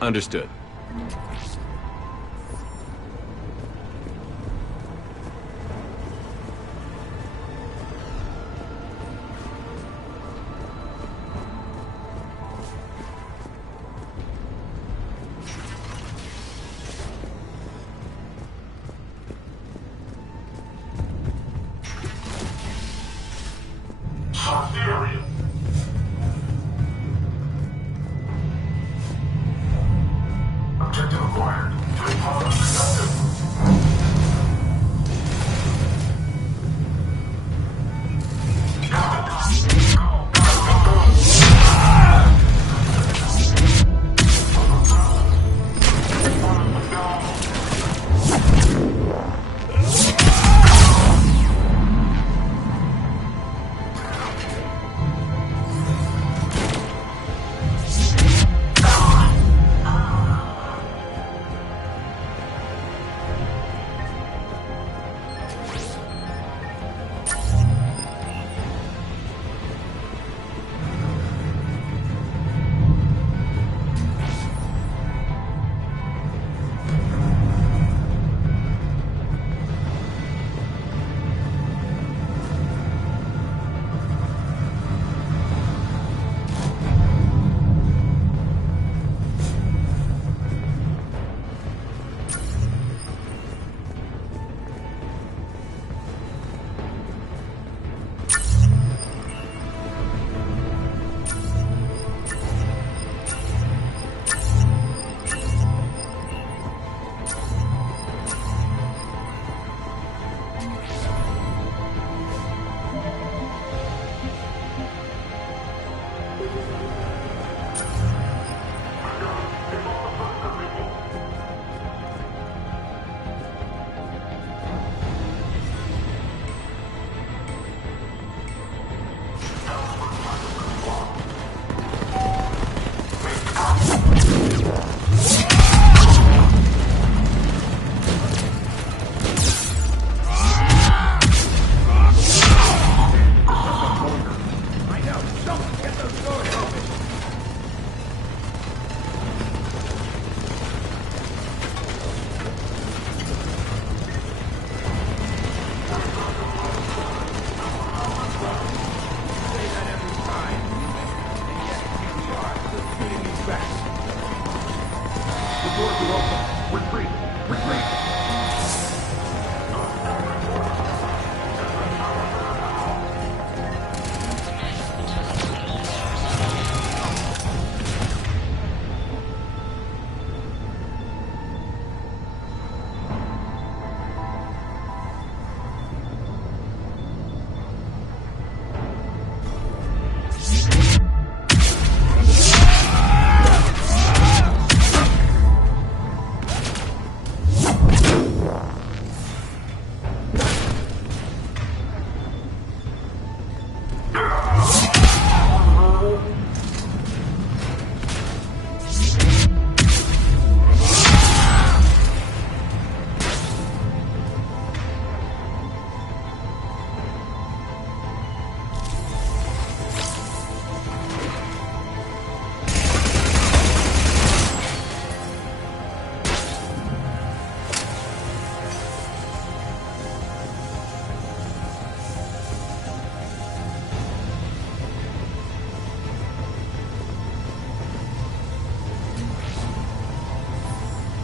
Understood. Objective acquired. Productive.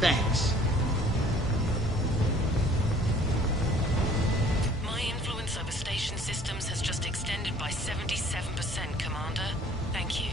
Thanks. My influence over station systems has just extended by 77%, Commander. Thank you.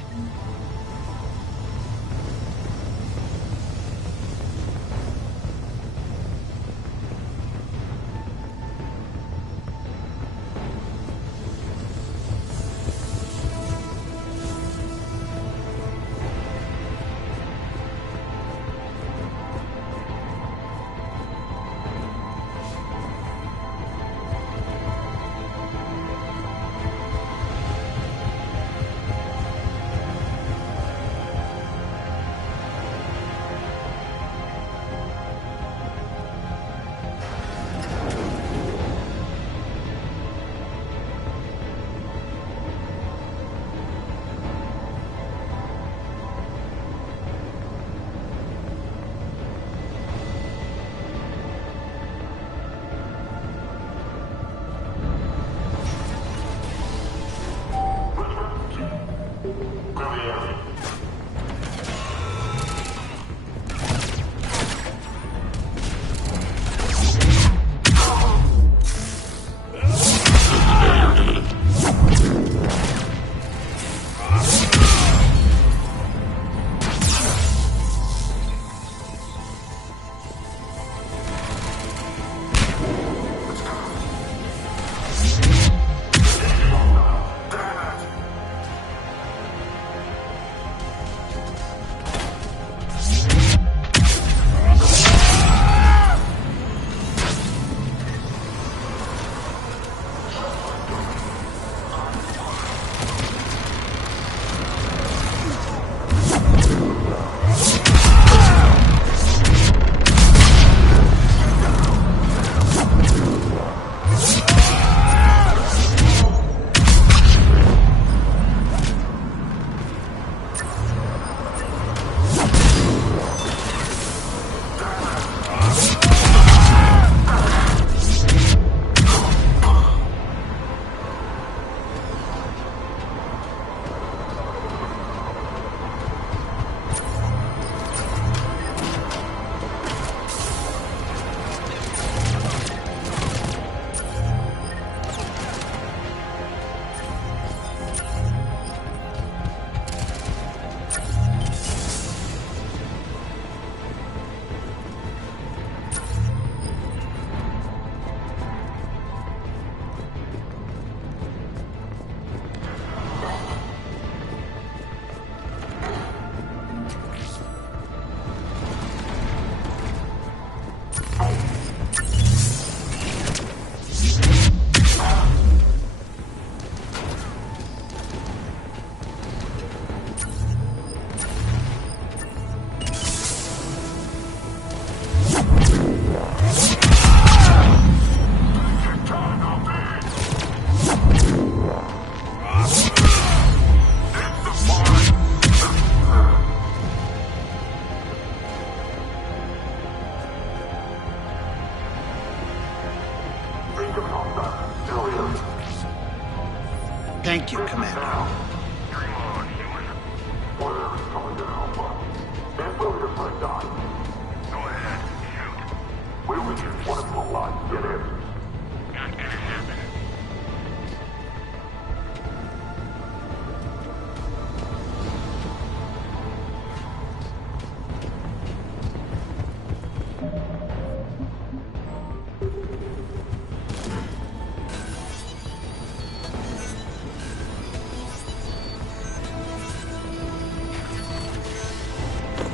Thank you, Commander. Dream on, human. Whatever's coming to help us. And will your friend die? Go ahead, shoot. We will just want him alive. Get in. Not gonna happen.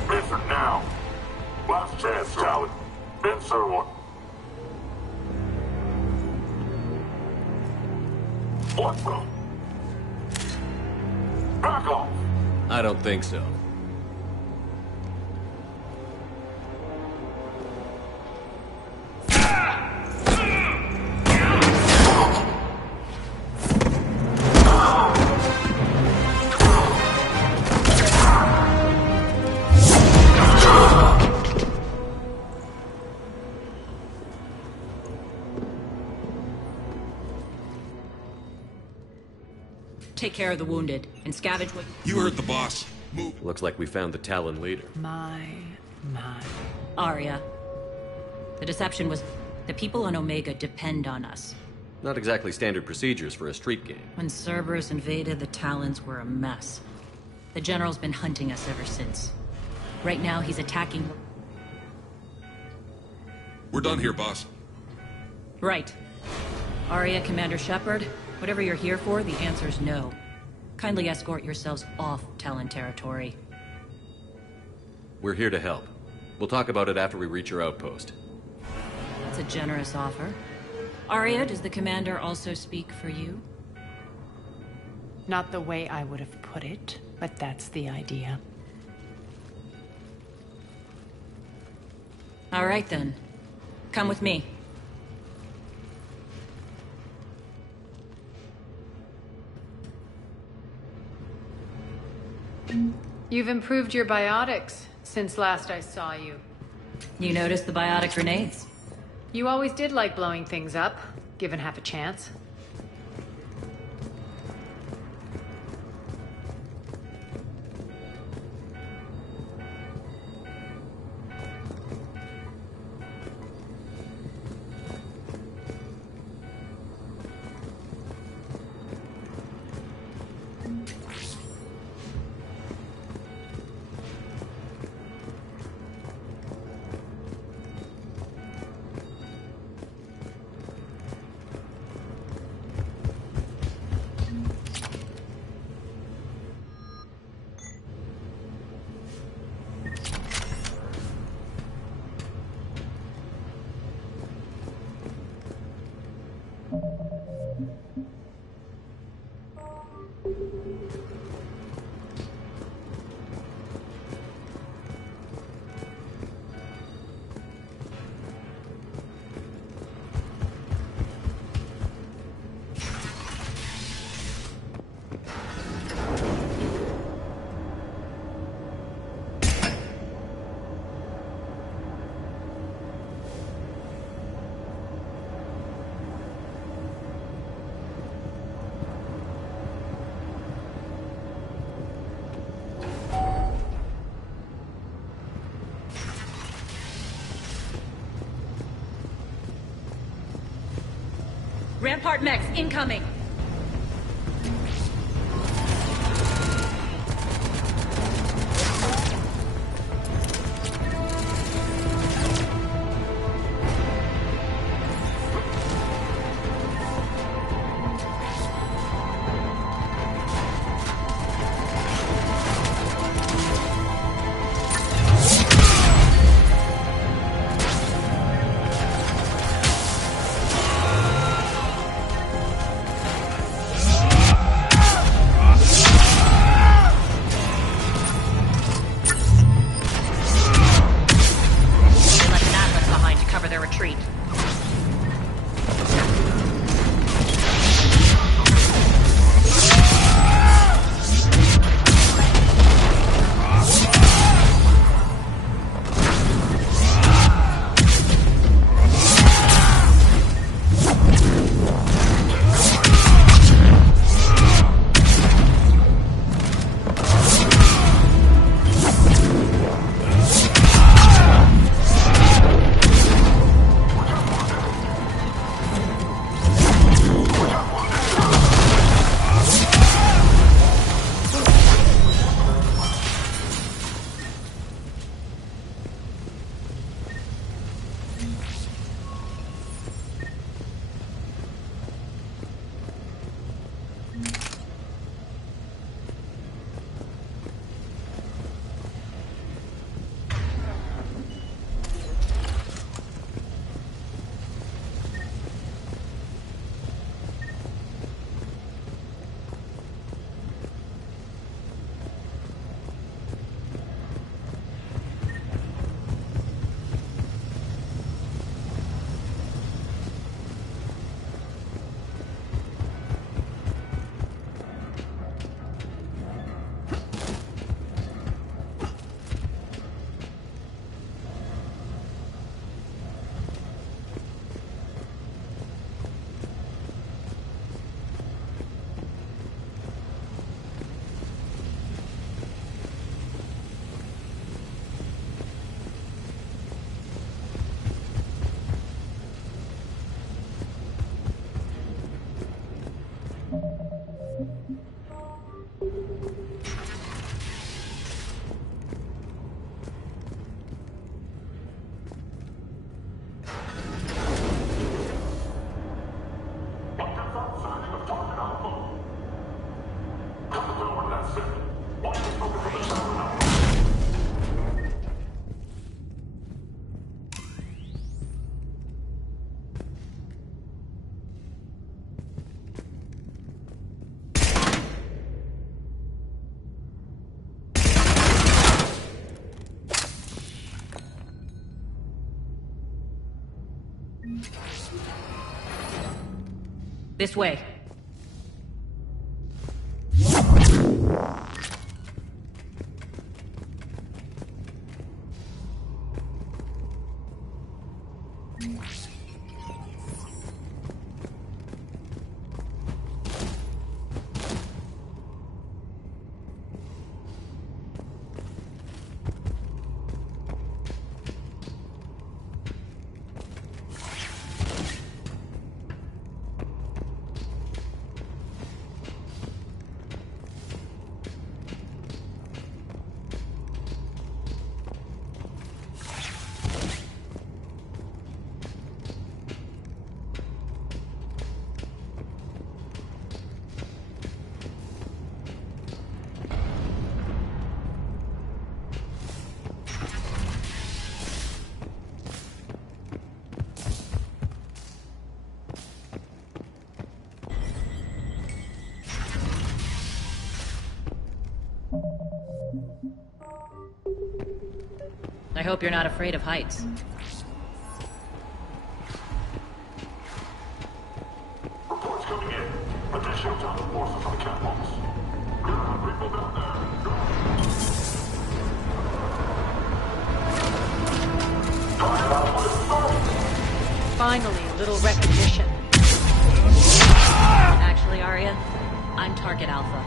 Listen now. Last chance, Charlie. Insert one. What the? Back off. I don't think so. Take care of the wounded and scavenge what... You heard the boss. Move. Looks like we found the Talon leader. My. Arya. The deception was... The people on Omega depend on us. Not exactly standard procedures for a street game. When Cerberus invaded, the Talons were a mess. The General's been hunting us ever since. Right now, he's attacking... We're done here, boss. Right. Arya, Commander Shepard, whatever you're here for, the answer's no. Kindly escort yourselves off Talon territory. We're here to help. We'll talk about it after we reach your outpost. That's a generous offer. Arya, does the Commander also speak for you? Not the way I would have put it, but that's the idea. All right, then. Come with me. You've improved your biotics since last I saw you. You noticed the biotic grenades? You always did like blowing things up, given half a chance. Rampart mechs incoming! This way. I hope you're not afraid of heights. Reports coming in. Additional Delta forces on the catwalks. There are people down there. Finally, a little recognition. Actually, Arya, I'm Target Alpha.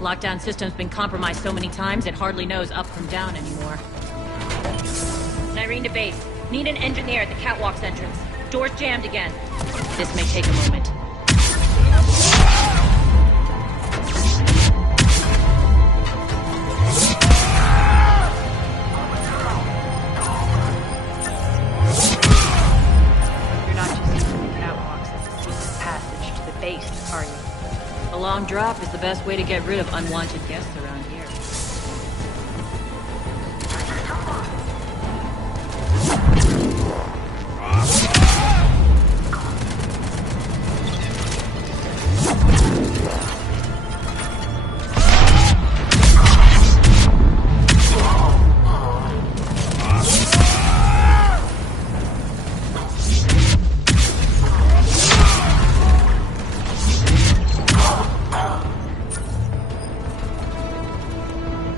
Lockdown system's been compromised so many times it hardly knows up from down anymore. Irene to base. Need an engineer at the catwalk's entrance. Door's jammed again. This may take a moment. You're not just using the catwalks as a secret passage to the base, are you? A long drop is the best way to get rid of unwanted guests around here.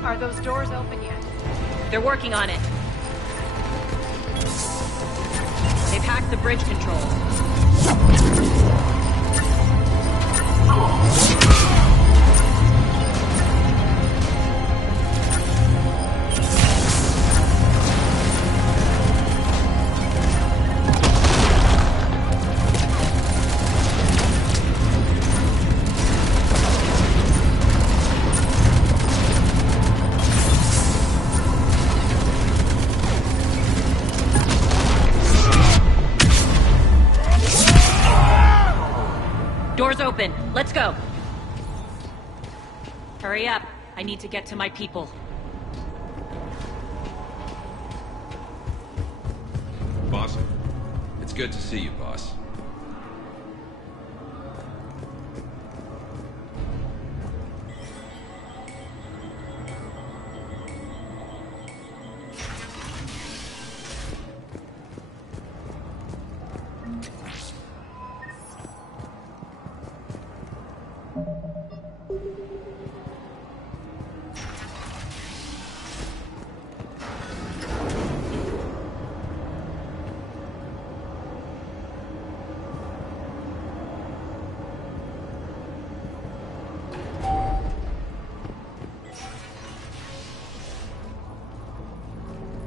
Are those doors open yet? They're working on it. They've hacked the bridge controls. Door's open. Let's go. Hurry up. I need to get to my people. Boss? It's good to see you, boss.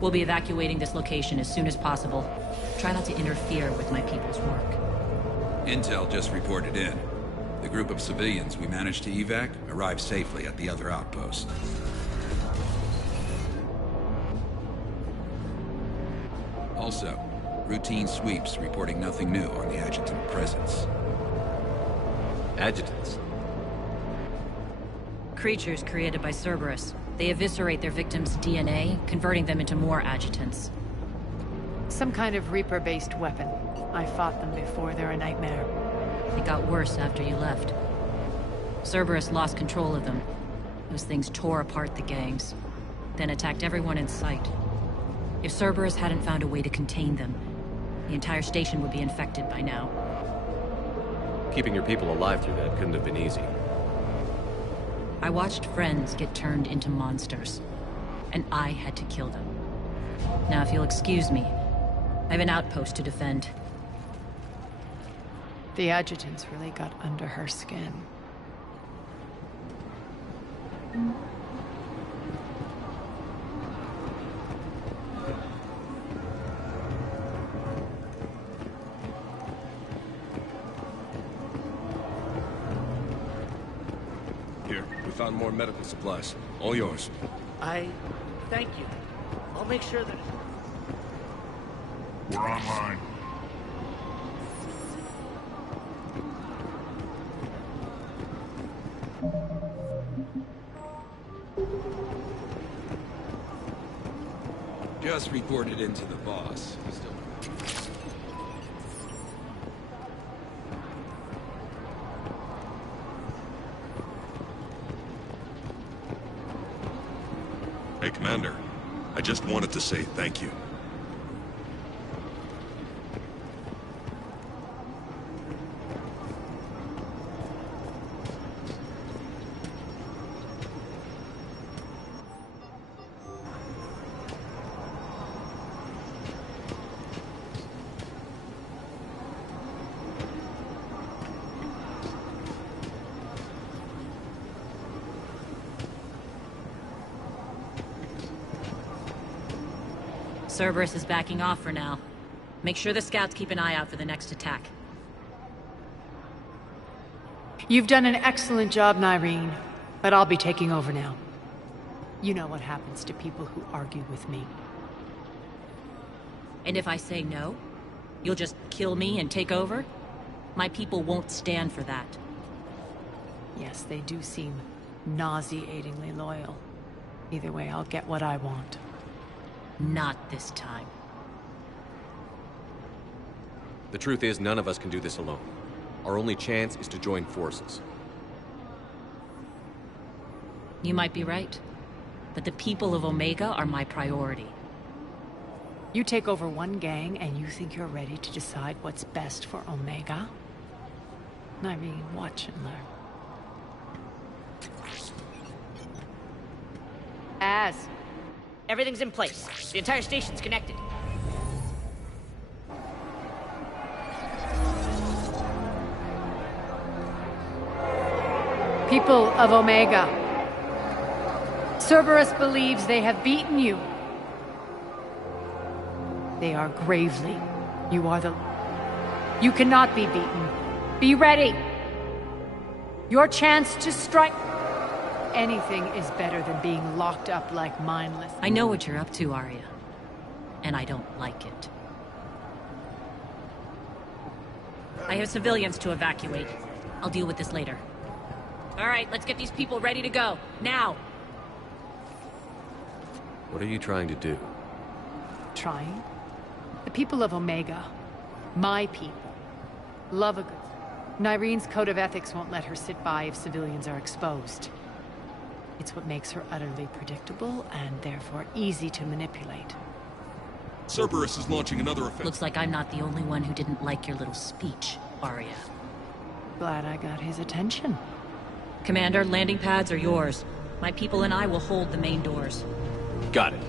We'll be evacuating this location as soon as possible. Try not to interfere with my people's work. Intel just reported in. The group of civilians we managed to evac arrived safely at the other outpost. Also, routine sweeps reporting nothing new on the adjutant presence. Adjutants. Creatures created by Cerberus. They eviscerate their victims' DNA, converting them into more adjutants. Some kind of Reaper-based weapon. I fought them before, they're a nightmare. It got worse after you left. Cerberus lost control of them. Those things tore apart the gangs, then attacked everyone in sight. If Cerberus hadn't found a way to contain them, the entire station would be infected by now. Keeping your people alive through that couldn't have been easy. I watched friends get turned into monsters, and I had to kill them. Now, if you'll excuse me, I have an outpost to defend. The adjutants really got under her skin. Here, we found more medical supplies. All yours. Thank you. I'll make sure that... We're online. Just reported into the boss. Still. Hey, Commander. I just wanted to say thank you. Cerberus is backing off for now. Make sure the scouts keep an eye out for the next attack. You've done an excellent job, Nyreen, but I'll be taking over now. You know what happens to people who argue with me. And if I say no, you'll just kill me and take over? My people won't stand for that. Yes, they do seem nauseatingly loyal. Either way, I'll get what I want. Not this time. The truth is, none of us can do this alone. Our only chance is to join forces. You might be right, but the people of Omega are my priority. You take over one gang and you think you're ready to decide what's best for Omega? Nyreen, watch and learn. Everything's in place. The entire station's connected. People of Omega, Cerberus believes they have beaten you. They are gravely. You are the... You cannot be beaten. Be ready. Your chance to strike... Anything is better than being locked up like mindless... I know what you're up to, Arya. And I don't like it. I have civilians to evacuate. I'll deal with this later. All right, let's get these people ready to go. Now! What are you trying to do? Trying? The people of Omega, my people, love a good... Nyrene's code of ethics won't let her sit by if civilians are exposed. It's what makes her utterly predictable and therefore easy to manipulate. Cerberus is launching another offensive. Looks like I'm not the only one who didn't like your little speech, Arya. Glad I got his attention. Commander, landing pads are yours. My people and I will hold the main doors. Got it.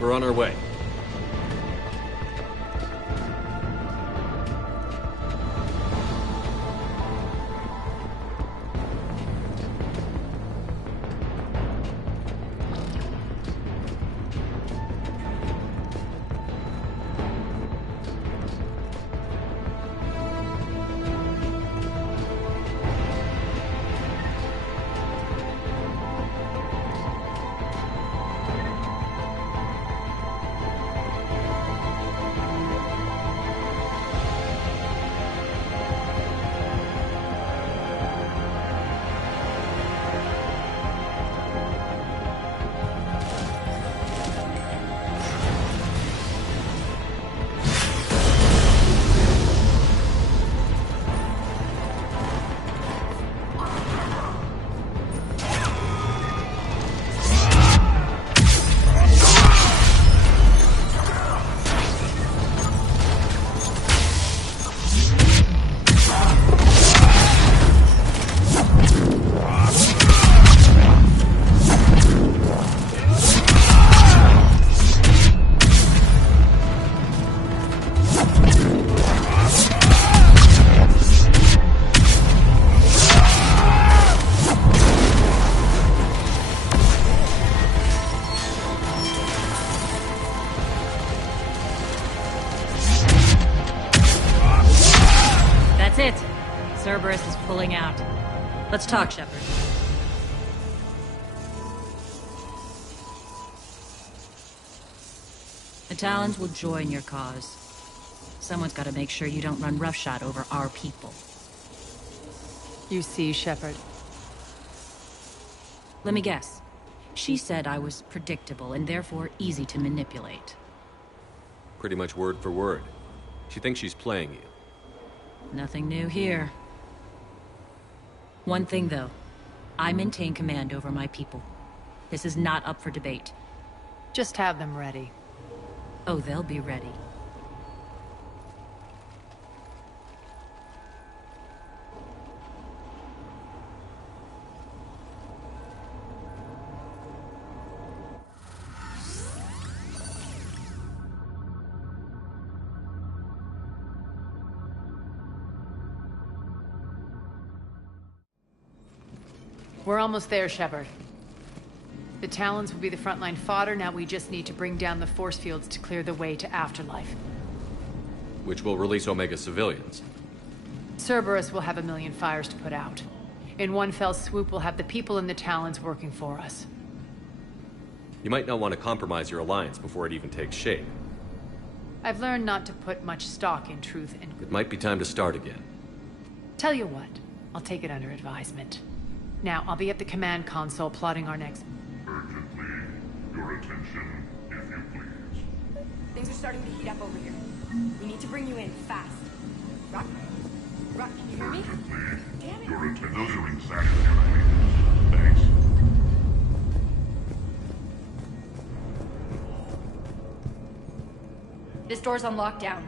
We're on our way. Cerberus is pulling out. Let's talk, Shepard. The Talons will join your cause. Someone's got to make sure you don't run roughshod over our people. You see, Shepard. Let me guess. She said I was predictable and therefore easy to manipulate. Pretty much word for word. She thinks she's playing you. Nothing new here. One thing, though. I maintain command over my people. This is not up for debate. Just have them ready. Oh, they'll be ready. We're almost there, Shepard. The Talons will be the frontline fodder, now we just need to bring down the force fields to clear the way to Afterlife. Which will release Omega civilians. Cerberus will have a million fires to put out. In one fell swoop, we'll have the people in the Talons working for us. You might not want to compromise your alliance before it even takes shape. I've learned not to put much stock in truth and... It might be time to start again. Tell you what, I'll take it under advisement. Now, I'll be at the command console plotting our next... Urgently, your attention, if you please. Things are starting to heat up over here. We need to bring you in, fast. Rock? Rock, can you hear me? Urgently, Damn it. your attention. Those are exactly what I need. Thanks. This door's on lockdown.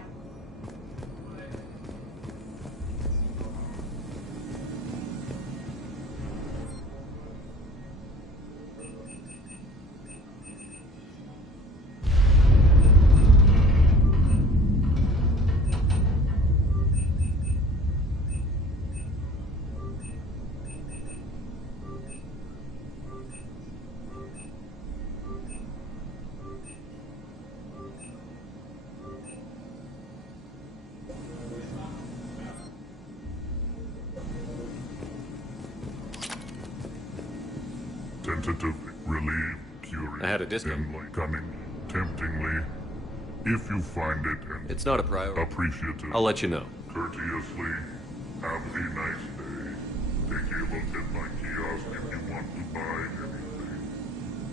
Tentatively, relieve, curious, I had a discount. cunning, temptingly. If you find it and It's not a priority. appreciative, I'll let you know. courteously, have a nice day. Take a look at my kiosk if you want to buy anything.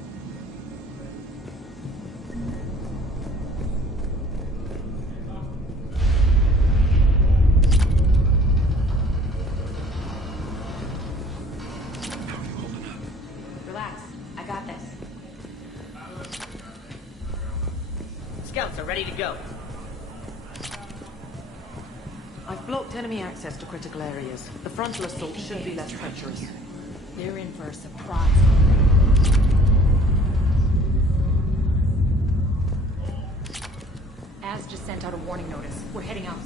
Relax. I got this. Scouts are ready to go. I've blocked enemy access to critical areas. The frontal assault should be less treacherous. They're in for a surprise. Az just sent out a warning notice. We're heading out.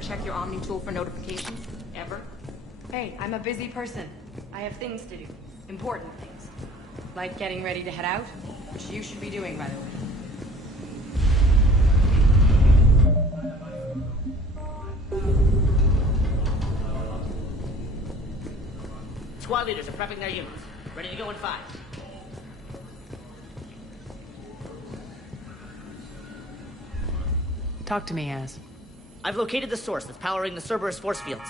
check your Omni tool for notifications? Ever? Hey, I'm a busy person. I have things to do. Important things. Like getting ready to head out, which you should be doing, by the way. Squad leaders are prepping their units. Ready to go in 5. Talk to me, Az. I've located the source that's powering the Cerberus force fields.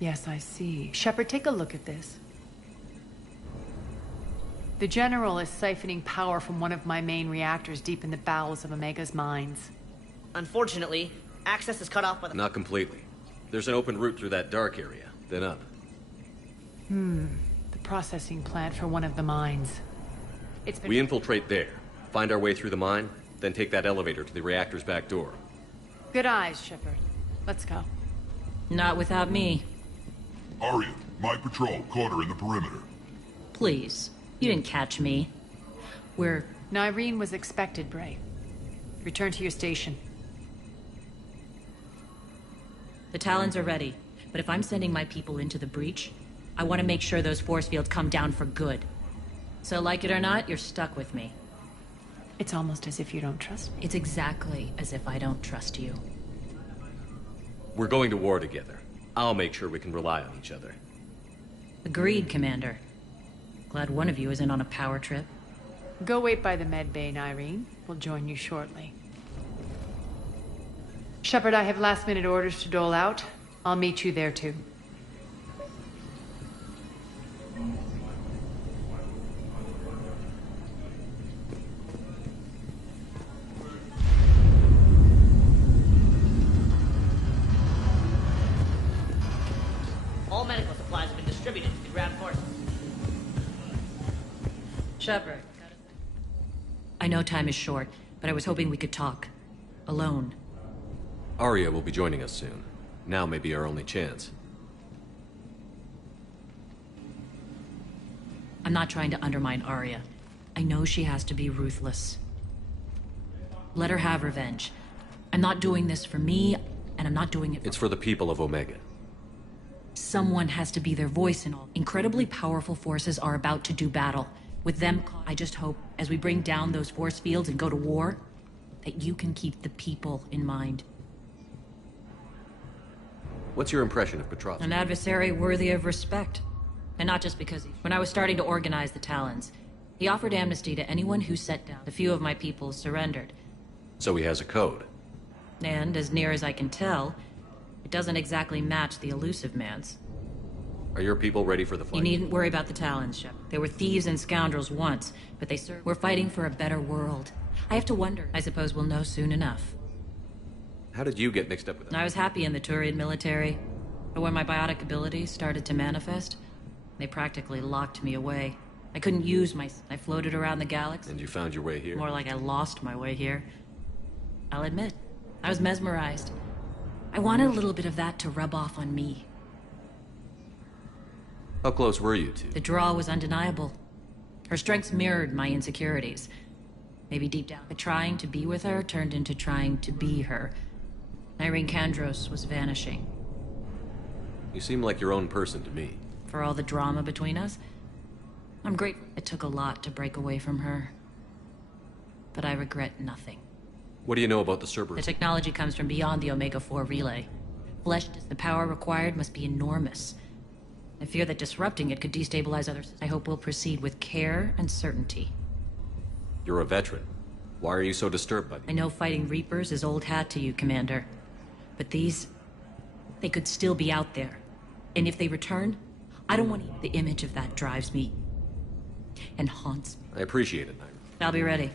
Yes, I see. Shepard, take a look at this. The General is siphoning power from one of my main reactors deep in the bowels of Omega's mines. Unfortunately, access is cut off by the... Not completely. There's an open route through that dark area, then up. The processing plant for one of the mines. It's been... We infiltrate there, find our way through the mine, then take that elevator to the reactor's back door. Good eyes, Shepard. Let's go. Not without me. Aria, my patrol caught her in the perimeter. Please. You didn't catch me. We're... Nyreen was expected, Bray. Return to your station. The Talons are ready, but if I'm sending my people into the breach, I want to make sure those force fields come down for good. So like it or not, you're stuck with me. It's almost as if you don't trust me. It's exactly as if I don't trust you. We're going to war together. I'll make sure we can rely on each other. Agreed, Commander. Glad one of you isn't on a power trip. Go wait by the med bay, Nyreen. We'll join you shortly. Shepard, I have last-minute orders to dole out. I'll meet you there, too. All medical supplies have been distributed to the ground forces. Shepard. I know time is short, but I was hoping we could talk. Alone. Aria will be joining us soon. Now may be our only chance. I'm not trying to undermine Aria. I know she has to be ruthless. Let her have revenge. I'm not doing this for me, and I'm not doing it for... It's for the people of Omega. Someone has to be their voice in all. Incredibly powerful forces are about to do battle. With them, I just hope, as we bring down those force fields and go to war, that you can keep the people in mind. What's your impression of Petrovsky? An adversary worthy of respect. And not just because when I was starting to organize the Talons, he offered amnesty to anyone who set down. A few of my people surrendered. So he has a code. And, as near as I can tell, it doesn't exactly match the Elusive Man's. Are your people ready for the fight? You needn't worry about the Talons, Shepard. They were thieves and scoundrels once, but we're fighting for a better world. I have to wonder. I suppose we'll know soon enough. How did you get mixed up with them? I was happy in the Turian military, but when my biotic abilities started to manifest, they practically locked me away. I couldn't use my... I floated around the galaxy. And you found your way here? More like I lost my way here. I'll admit, I was mesmerized. I wanted a little bit of that to rub off on me. How close were you two? The draw was undeniable. Her strengths mirrored my insecurities. Maybe deep down, but trying to be with her turned into trying to be her. Nyreen Kandros was vanishing. You seem like your own person to me. For all the drama between us, I'm grateful. It took a lot to break away from her. But I regret nothing. What do you know about the Cerberus? The technology comes from beyond the Omega-4 relay. The power required must be enormous. I fear that disrupting it could destabilize others. I hope we'll proceed with care and certainty. You're a veteran. Why are you so disturbed by I these? know fighting Reapers is old hat to you, Commander. But these... they could still be out there. And if they return, I don't want the image of that drives me... and haunts me. I appreciate it, Nyreen. I'll be ready.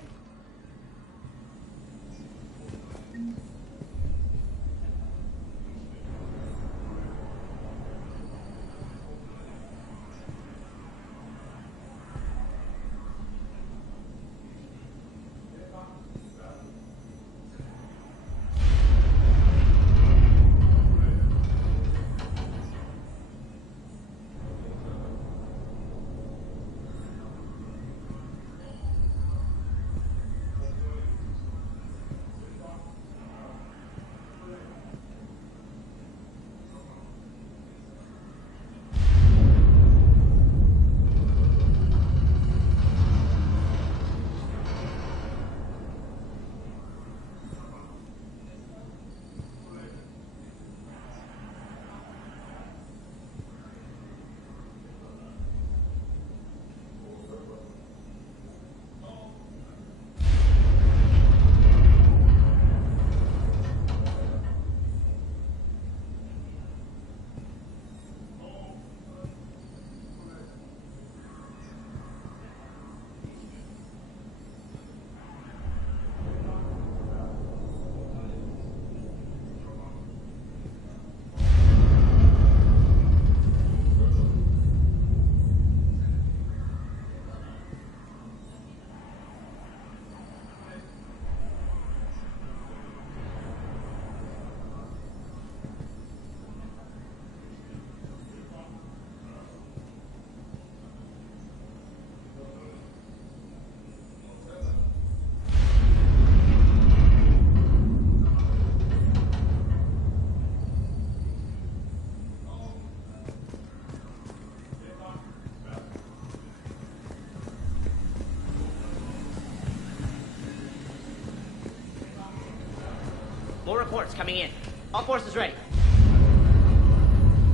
reports coming in. All forces ready.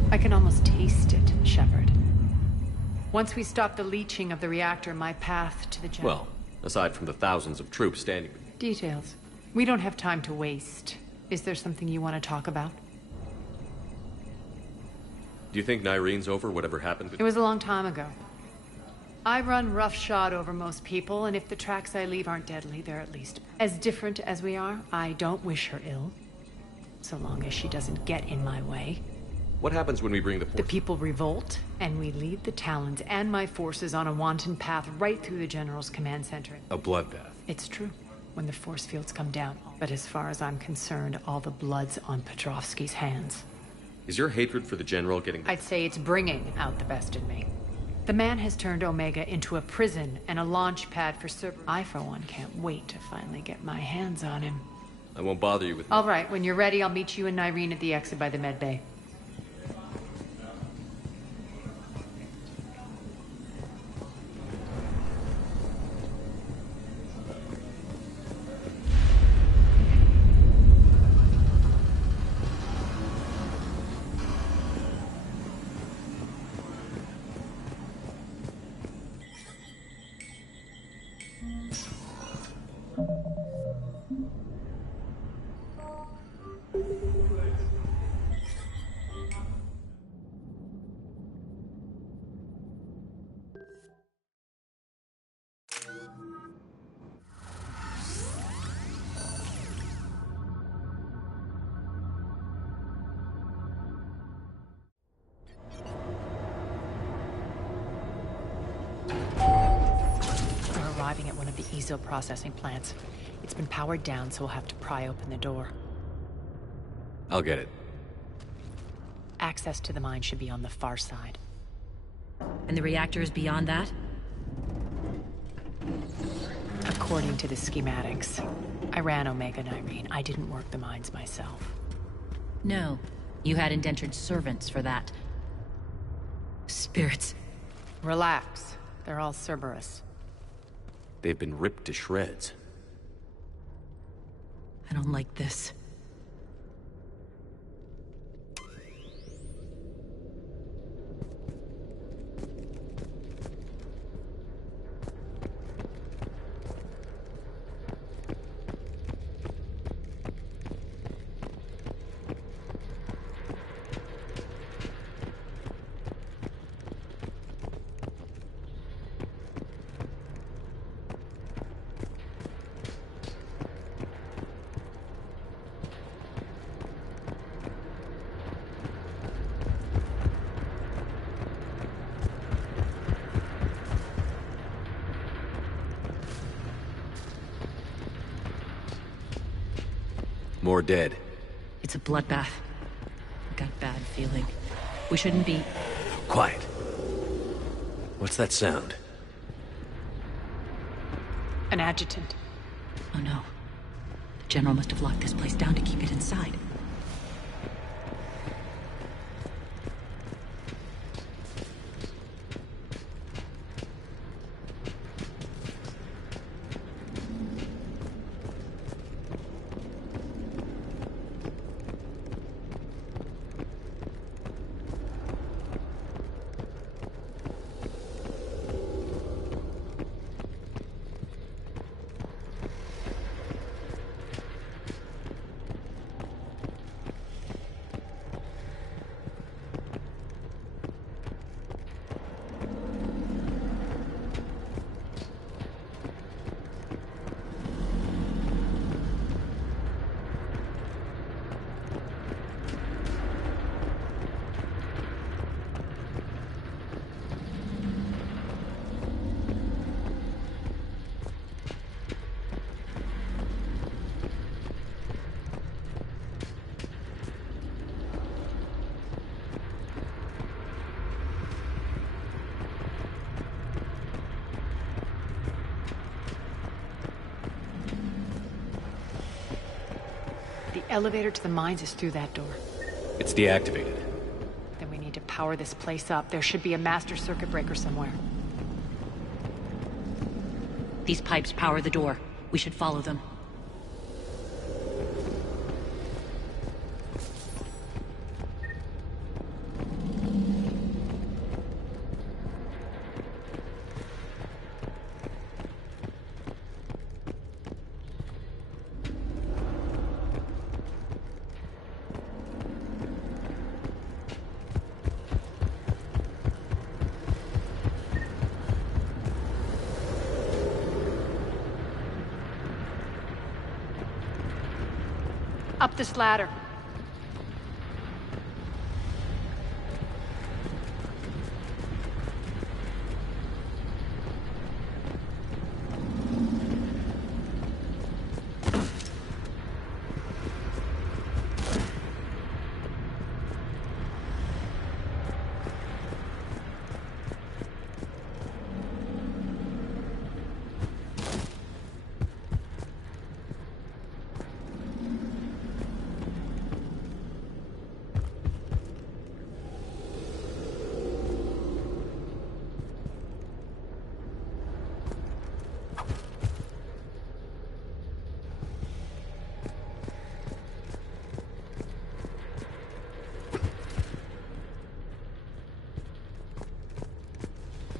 I can almost taste it, Shepard. Once we stop the leaching of the reactor, my path to the general... Well, aside from the thousands of troops standing... Details. We don't have time to waste. Is there something you want to talk about? Do you think Nyrene's over whatever happened? It was a long time ago. I run roughshod over most people, and if the tracks I leave aren't deadly, they're at least as different as we are. I don't wish her ill, so long as she doesn't get in my way. What happens when we bring the force? The people revolt, and we lead the Talons and my forces on a wanton path right through the General's command center. A bloodbath. It's true, when the force fields come down. But as far as I'm concerned, all the blood's on Petrovsky's hands. Is your hatred for the General getting... I'd say it's bringing out the best in me. The man has turned Omega into a prison and a launch pad for Cerberus. I, for one, can't wait to finally get my hands on him. I won't bother you with... All right, when you're ready, I'll meet you and Nyreen at the exit by the med bay. Arriving at one of the ESO processing plants. It's been powered down, so we'll have to pry open the door. I'll get it. Access to the mine should be on the far side. And the reactor is beyond that? According to the schematics. I ran Omega, Nyreen. I didn't work the mines myself. No. You had indentured servants for that. Spirits. Relax. They're all Cerberus. They've been ripped to shreds. I don't like this. More dead. It's a bloodbath. I got a bad feeling. We shouldn't be... Quiet. What's that sound? An adjutant. Oh no. The General must have locked this place down to keep it inside. The elevator to the mines is through that door. It's deactivated. Then we need to power this place up. There should be a master circuit breaker somewhere. These pipes power the door. We should follow them. Up this ladder.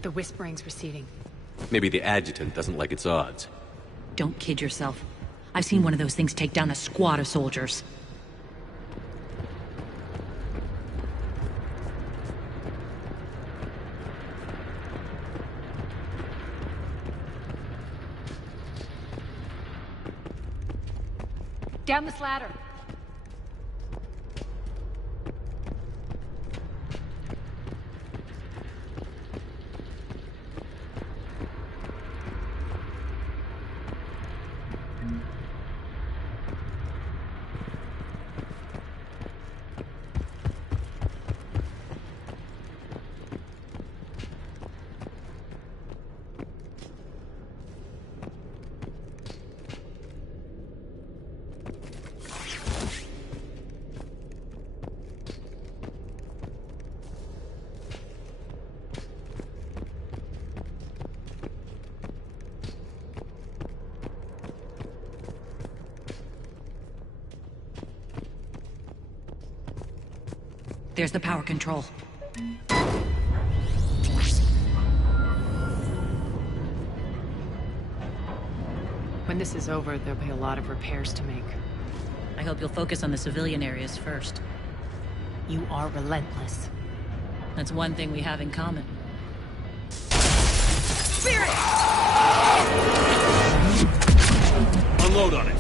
The whispering's receding. Maybe the adjutant doesn't like its odds. Don't kid yourself. I've seen one of those things take down a squad of soldiers. Down this ladder. There's the power control. When this is over, there'll be a lot of repairs to make. I hope you'll focus on the civilian areas first. You are relentless. That's one thing we have in common. Spirit! Unload on it.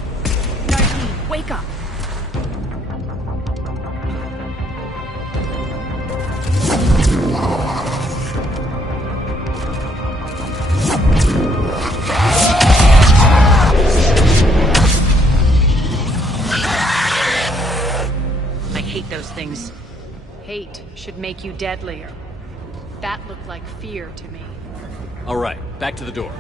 Nardine, wake up! Those things. Hate should make you deadlier. That looked like fear to me. All right, back to the door.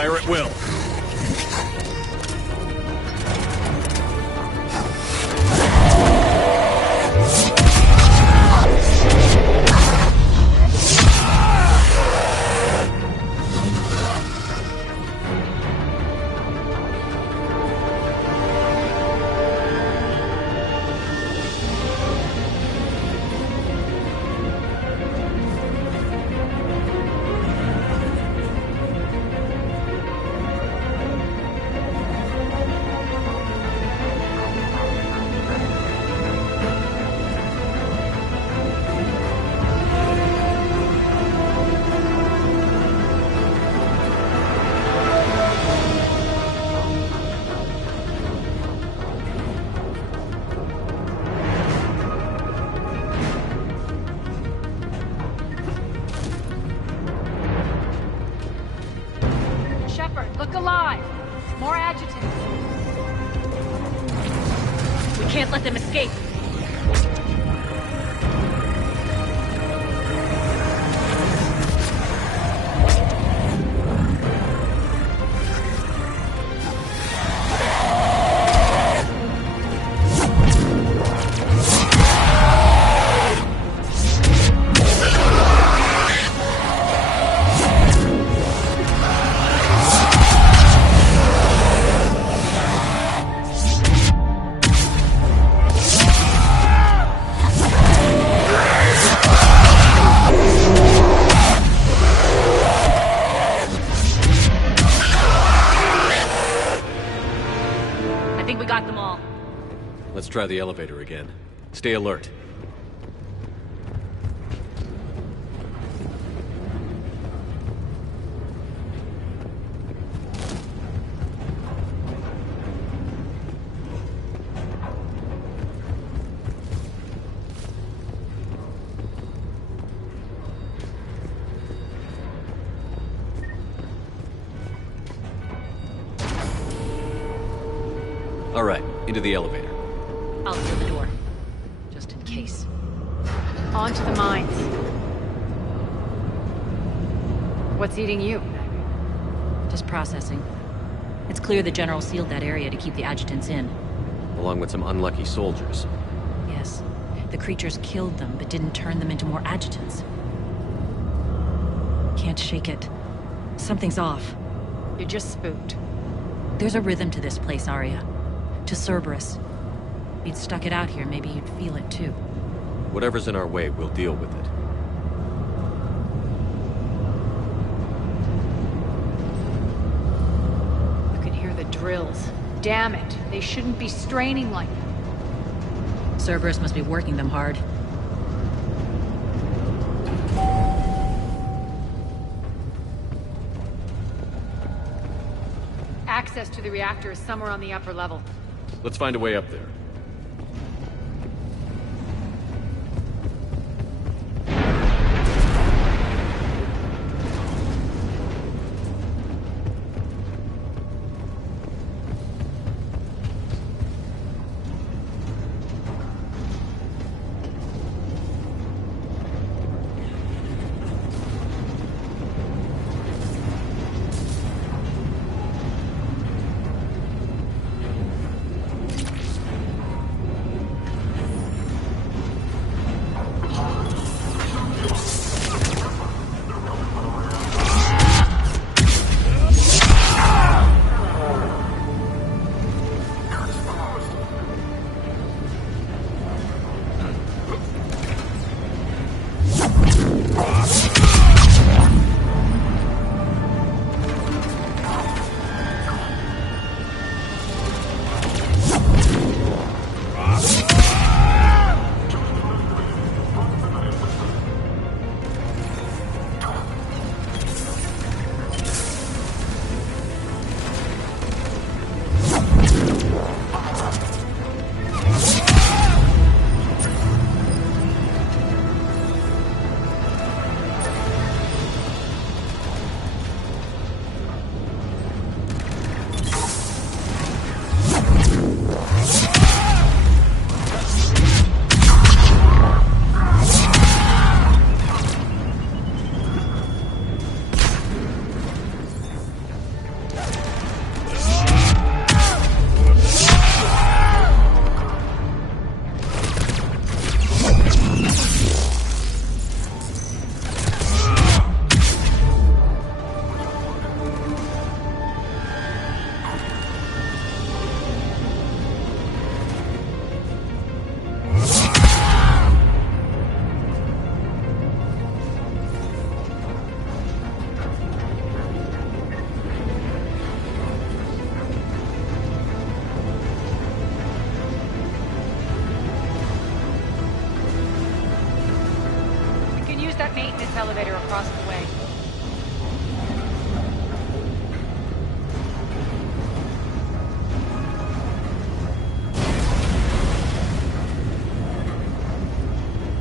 Fire at will. Shepard, look alive! More adjutants. We can't let them escape. I think we got them all. Let's try the elevator again. Stay alert. All right, into the elevator. I'll seal the door. Just in case. On to the mines. What's eating you? Just processing. It's clear the General sealed that area to keep the adjutants in. Along with some unlucky soldiers. Yes. The creatures killed them, but didn't turn them into more adjutants. Can't shake it. Something's off. You're just spooked. There's a rhythm to this place, Arya. To Cerberus. If you'd stuck it out here, maybe you'd feel it too. Whatever's in our way, we'll deal with it. You can hear the drills. Damn it. They shouldn't be straining like that. Cerberus must be working them hard. Access to the reactor is somewhere on the upper level. Let's find a way up there. that maintenance elevator across the way.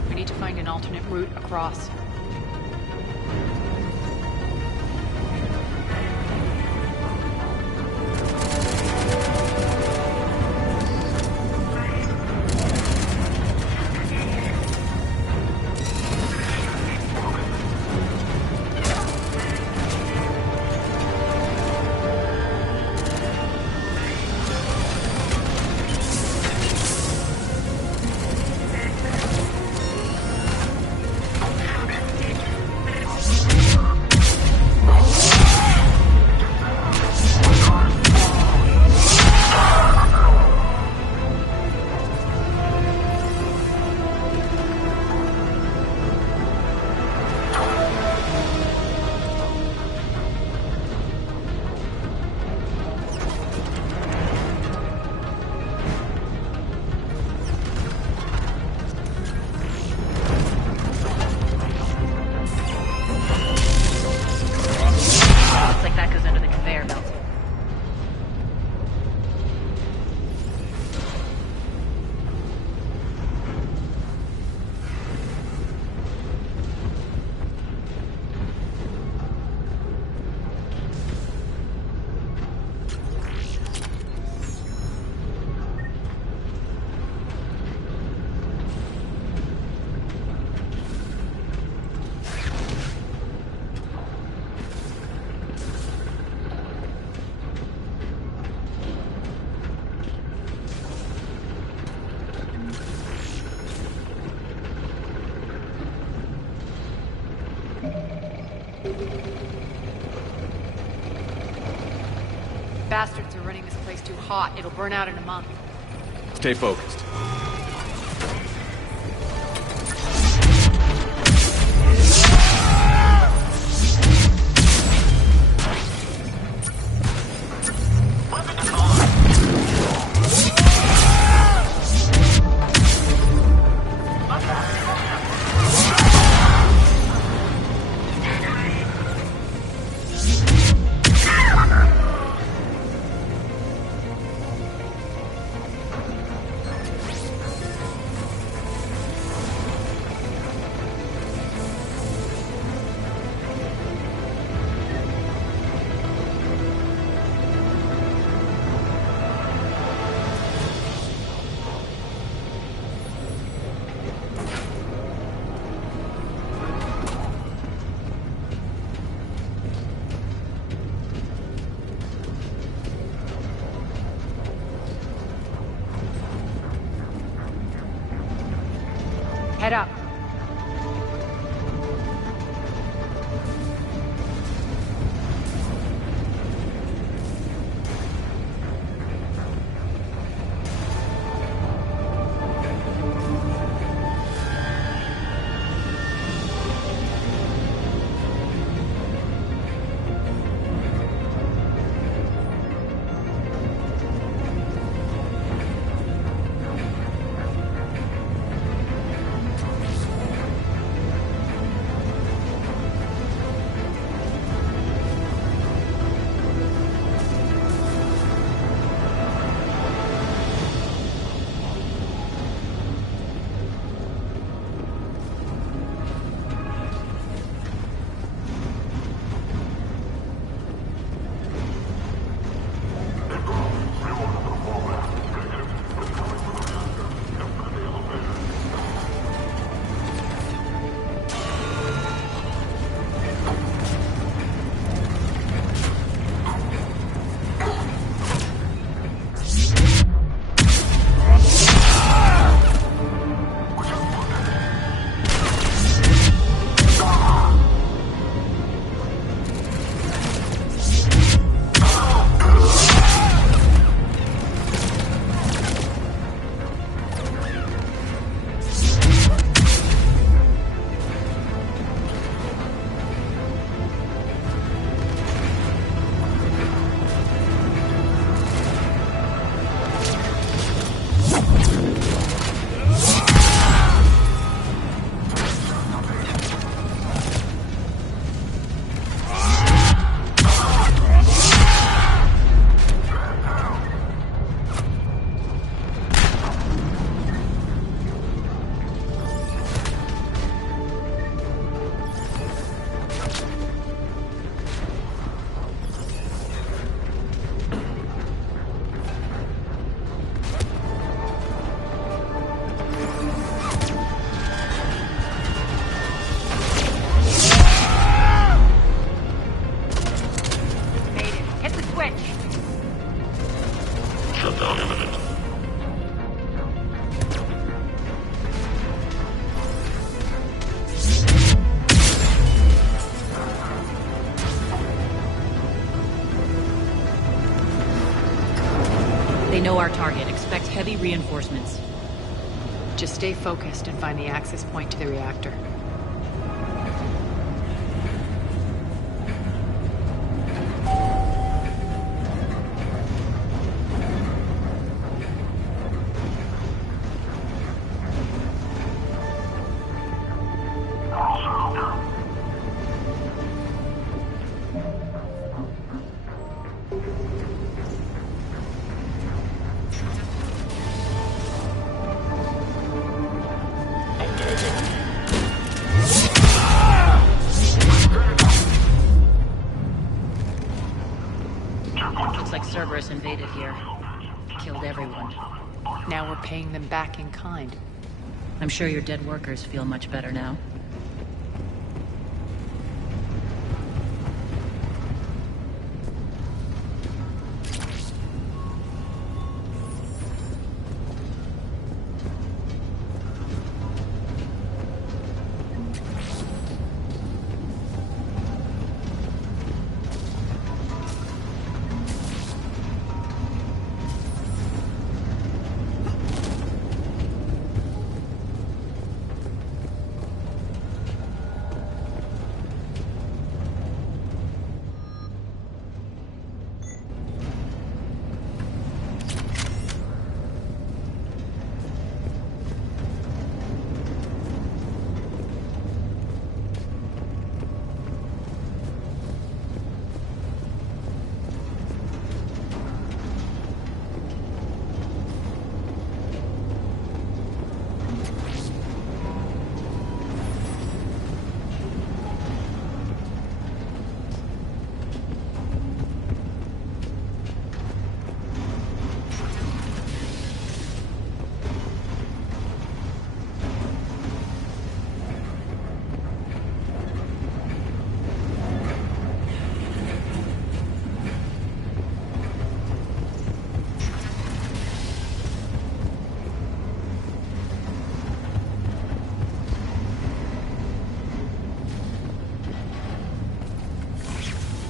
We need to find an alternate route across. Bastards are running this place too hot. It'll burn out in a month. Stay focused. Head up. reinforcements. Just stay focused and find the access point to the reactor. Looks like Cerberus invaded here. Killed everyone. Now we're paying them back in kind. I'm sure your dead workers feel much better now.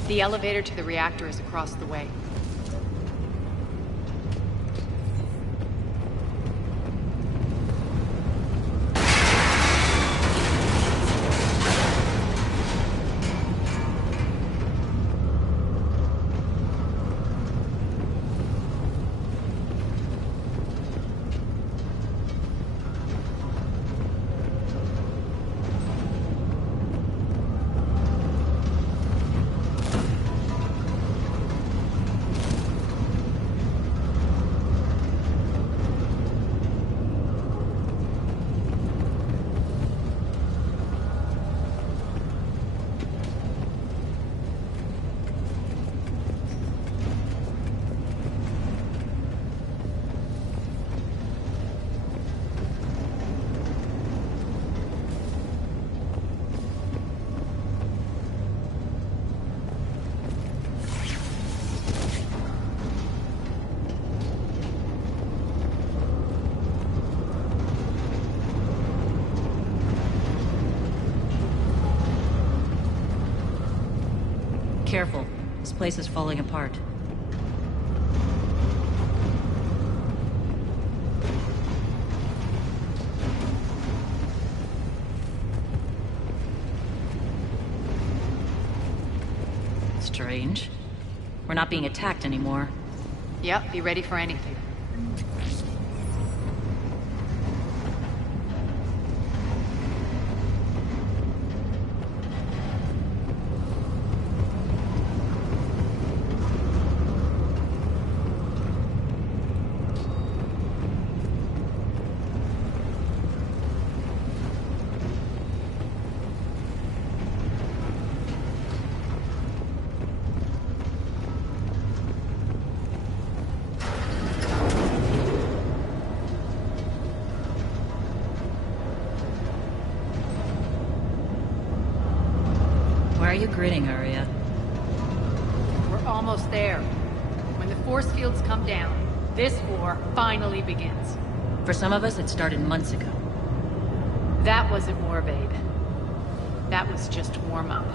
The elevator to the reactor is across the way. Careful. This place is falling apart. Strange. We're not being attacked anymore. Yep, be ready for anything. Why are you grinning, Aria? We're almost there. When the force fields come down, this war finally begins. For some of us, it started months ago. That wasn't war, babe. That was just warm-up.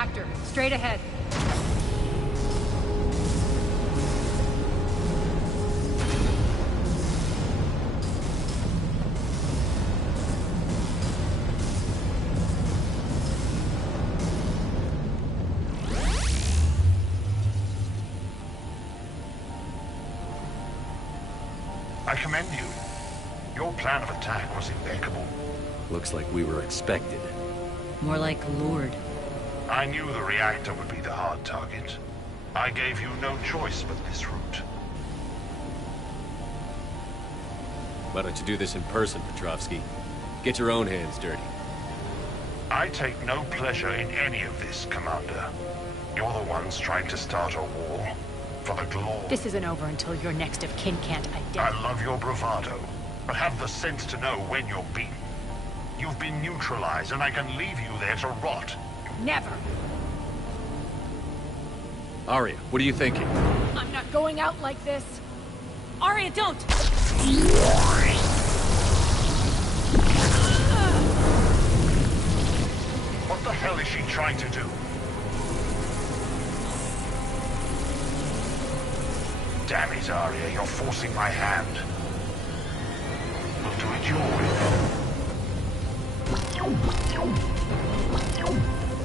reactor. Straight ahead. I commend you. Your plan of attack was impeccable. Looks like we were expected. More like lured. I knew the reactor would be the hard target. I gave you no choice but this route. Why don't you do this in person, Petrovsky? Get your own hands dirty. I take no pleasure in any of this, Commander. You're the ones trying to start a war. For the glory. This isn't over until your next of kin can't identify. I love your bravado, but have the sense to know when you're beaten. You've been neutralized, and I can leave you there to rot. Never. Arya, what are you thinking? I'm not going out like this. Arya, don't! What the hell is she trying to do? Damn it, Arya, you're forcing my hand. We'll do it your way.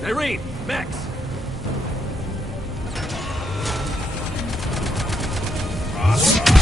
Irene! Max! Ah!